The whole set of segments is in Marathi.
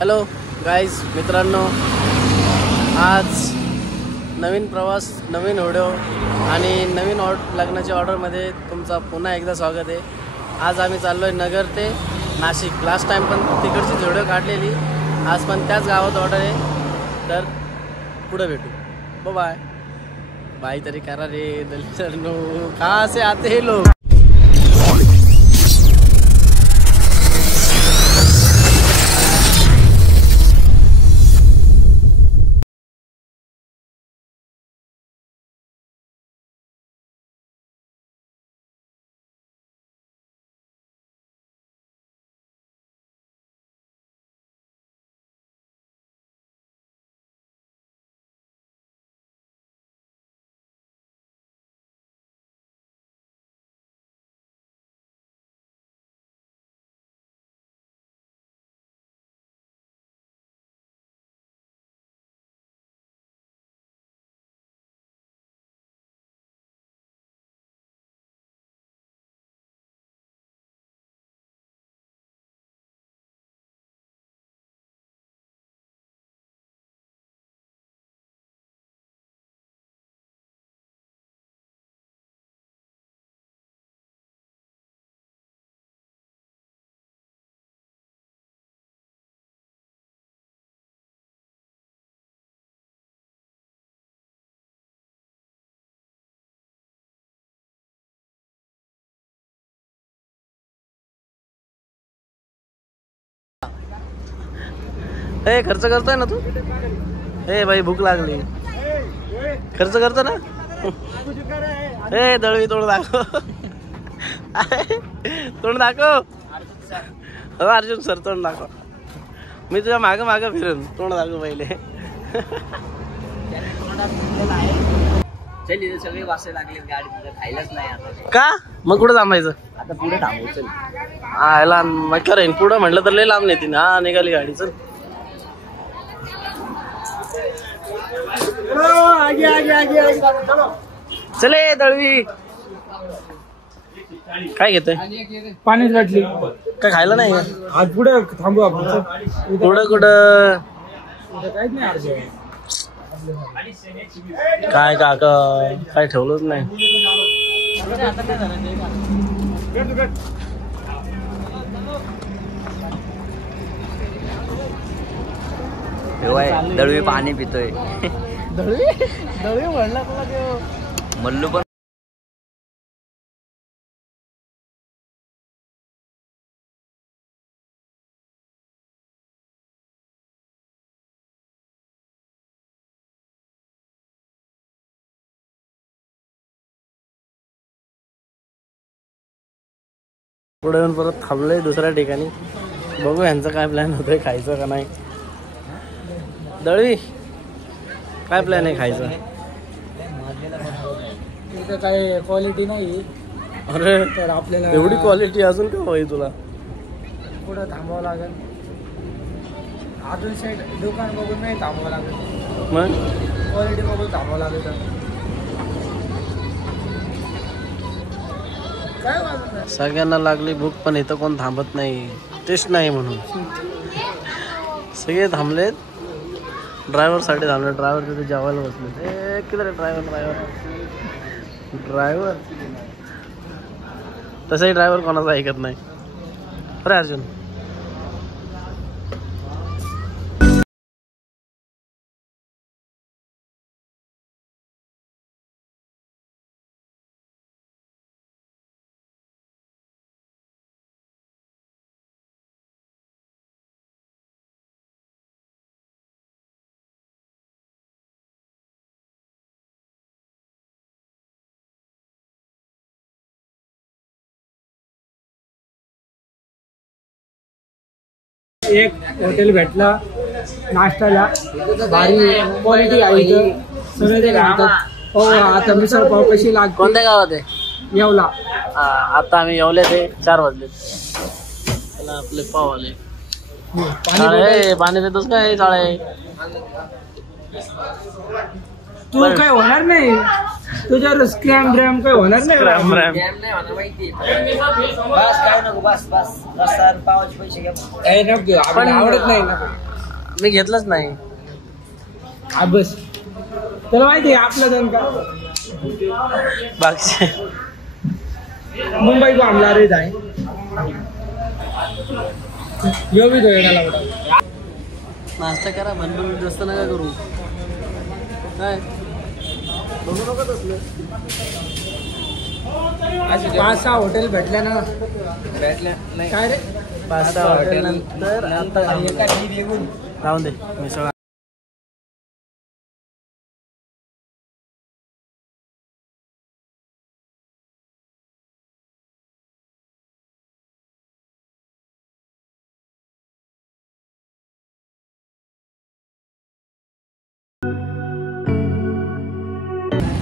हॅलो गाईज मित्रांनो, आज नवीन प्रवास, नवीन व्हिडिओ आणि नवीन लग्नाच्या ऑर्डरमध्ये तुमचा पुन्हा एकदा स्वागत आहे। आज आम्ही चाललो आहे नगर ते नाशिक। लास्ट टाइम पण तिकडचीच व्हिडिओ काढलेली, आज पण त्याच गावात ऑर्डर आहे, तर पुढे भेटू। बाय बाय तरी करा रे दलितनो, कहाँ से आते हैं लोग। ए खर्च करतोय ना तू? ए भाई भूक लागली, खर्च करतो ना? ए दळवी तोंड दाखव, तोंड दाखव। हो अर्जुन सर तोंड दाखव, मी तुझ्या मागं मागं फिरून तोंड दाखव पहिले। सगळे वासे लागले गाडी, खायलाच नाही आता का? मग कुठं थांबायचं? आता पुढे थांबू चल। आयला मग करेन पुढं म्हटलं तर लय लांब नेते ना। हा निघाली गाडी, चल। आगे आगे आगे आगे चले दळवी। काय घेतोय? पाणी वाटली काय खायला नाही? आज पुढे थांबू आपण। पुढं कुठं काहीच नाही अर्ज काय काका, काय ठेवलंच नाही। दळवी पाणी पितोय। दळवी दळवी म्हणला तुला मल्लू पण पुढे येऊन परत थांबलोय दुसऱ्या ठिकाणी। बघू यांचा काय प्लॅन होतोय, खायचं का नाही। दळवी काय प्लॅन आहे खायचं? तिथं काय क्वालिटी नाही। अरे तर आपल्याला एवढी क्वालिटी अजून का हवी तुला? पुढं थांबावं लागेल, अजून साईड दुकान बघून नाही थांबावं लागेल, मग क्वालिटी बघून थांबावं लागेल। काय वाजत सगळ्यांना लागली भूक, पण इथं कोण थांबत नाही, टेस्ट नाही म्हणून सगळे थांबलेत। ड्रायव्हर साठी थांबले, ड्रायव्हर तिथे जेवायला बसले। किती ड्रायव्हर तसंही ड्रायव्हर कोणाचा ऐकत नाही। अरे अर्जुन एक हॉटेल भेटला नाश्त्याला, भारी क्वालिटी आहे इथं, सगळे ते घालतात। हो आता मिसळ पाव कशी लागते? कोणत्या गावात आहे? येवला। आता आम्ही येवले ते 4 वाजले, आपले पाव आले। पाणी देतोस काय साळे? तू काय होणार नाही, तुझ्यावर स्क्रॅम ड्रॅम काय होणार नाही। स्क्रॅम ड्रॅम बस काय नको, बस बस बस पावाचे पैसे घ्या, काही नको, आवडत नाही ना। मी घेतलंच नाही. हा बस तुला माहिती आहे आपला जण का बाकी मुंबई को हमला रे जाए यो भी तो येणार होता. नाश्ता करा बनबन जास्त नका करू. काय बघू नका तसलं. 5-6 हॉटेल भेटल्या ना. भेटल्या नाही काय रे 5-6 हॉटेल नंतर आता राहून दे मिसळ.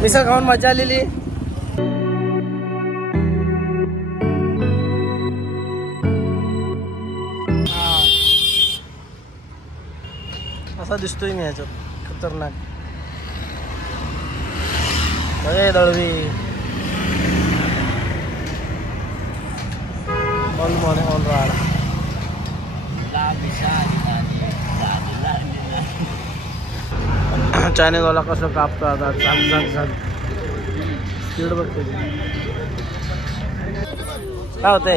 मिसळ खाऊन मजा आलेली. असा दिसतोय मी ह्याच्यात खतरनाक. अरे दळवी ऑल मॉर्निंग ऑल राड. चायनीजवाला कसं कापतो आता झाक झाक झाक स्पीड बघते. काय होतंय